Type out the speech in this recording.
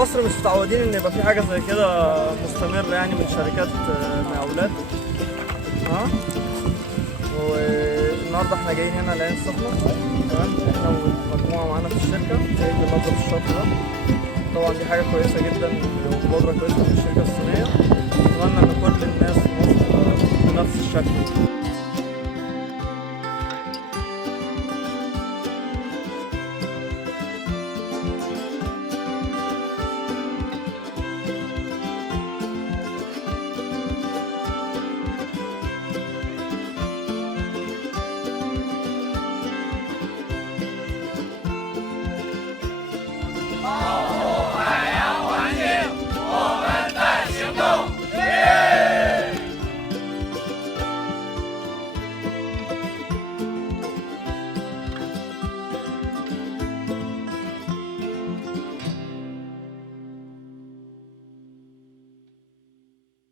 مصر مش متعودين ان يبقى في حاجه زي كده مستمره يعني من شركات مقاولات. والنهارده احنا جايين هنا العين السخنه، تمام. احنا ومجموعه معانا في الشركه جايين بننظف الشط ده. طبعا دي حاجه كويسه جدا ومبادره كويسه من الشركه الصينيه. اتمنى ان كل الناس في مصر بنفس الشكل.